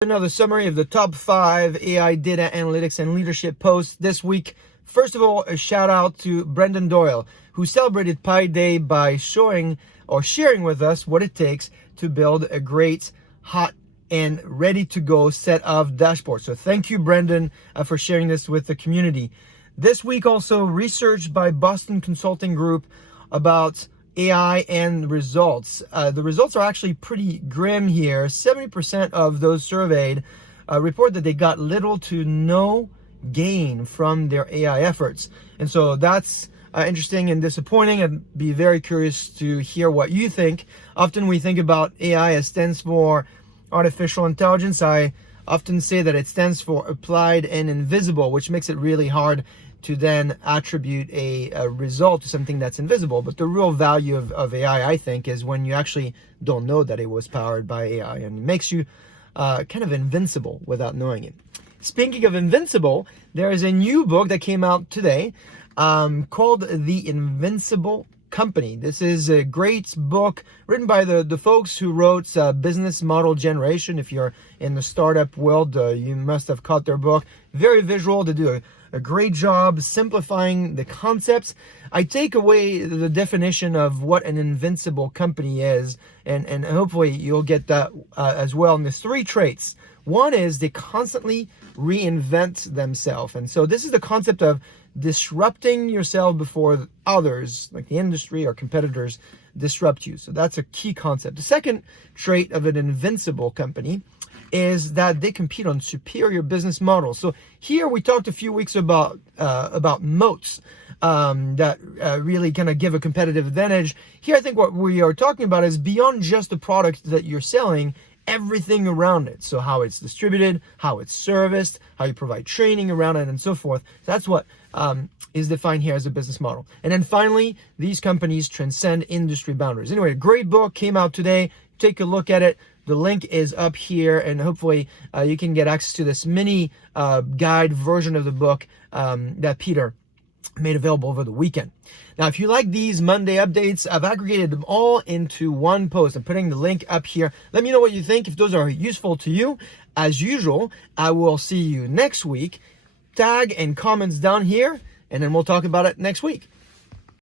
Another summary of the top 5 AI data analytics and leadership posts this week. First of all, a shout out to Brendan Doyle, who celebrated Pi Day by sharing with us what it takes to build a great, hot, and ready to go set of dashboards. So thank you, Brendan, for sharing this with the community. This week also, research by Boston Consulting Group about AI and results. The results are actually pretty grim here. 70% of those surveyed report that they got little to no gain from their AI efforts. And so that's interesting and disappointing. I'd be very curious to hear what you think. Often we think about AI as stands for artificial intelligence. I often say that it stands for applied and invisible, which makes it really hard to then attribute a result to something that's invisible. But the real value of AI, I think, is when you actually don't know that it was powered by AI, and it makes you kind of invincible without knowing it. Speaking of invincible, there is a new book that came out today called The Invincible Company. This is a great book written by the folks who wrote Business Model Generation. If you're in the startup world, you must have caught their book. Very visual. They do a great job simplifying the concepts. I take away the definition of what an invincible company is, and hopefully you'll get that as well. And there's 3 traits. One is they constantly reinvent themselves. And so this is the concept of disrupting yourself before others, like the industry or competitors, disrupt you. So that's a key concept. The second trait of an invincible company is that they compete on superior business models. So here we talked a few weeks about moats that really kind of give a competitive advantage. Here I think what we are talking about is beyond just the product that you're selling, everything around it. So how it's distributed, how it's serviced, how you provide training around it, and so forth. That's what is defined here as a business model. And then finally, these companies transcend industry boundaries. Anyway, a great book came out today. Take a look at it. The link is up here, and hopefully you can get access to this mini guide version of the book that Peter made available over the weekend. Now, if you like these Monday updates, I've aggregated them all into one post. I'm putting the link up here. Let me know what you think. If those are useful to you, as usual, I will see you next week. Tag and comments down here, and then we'll talk about it next week.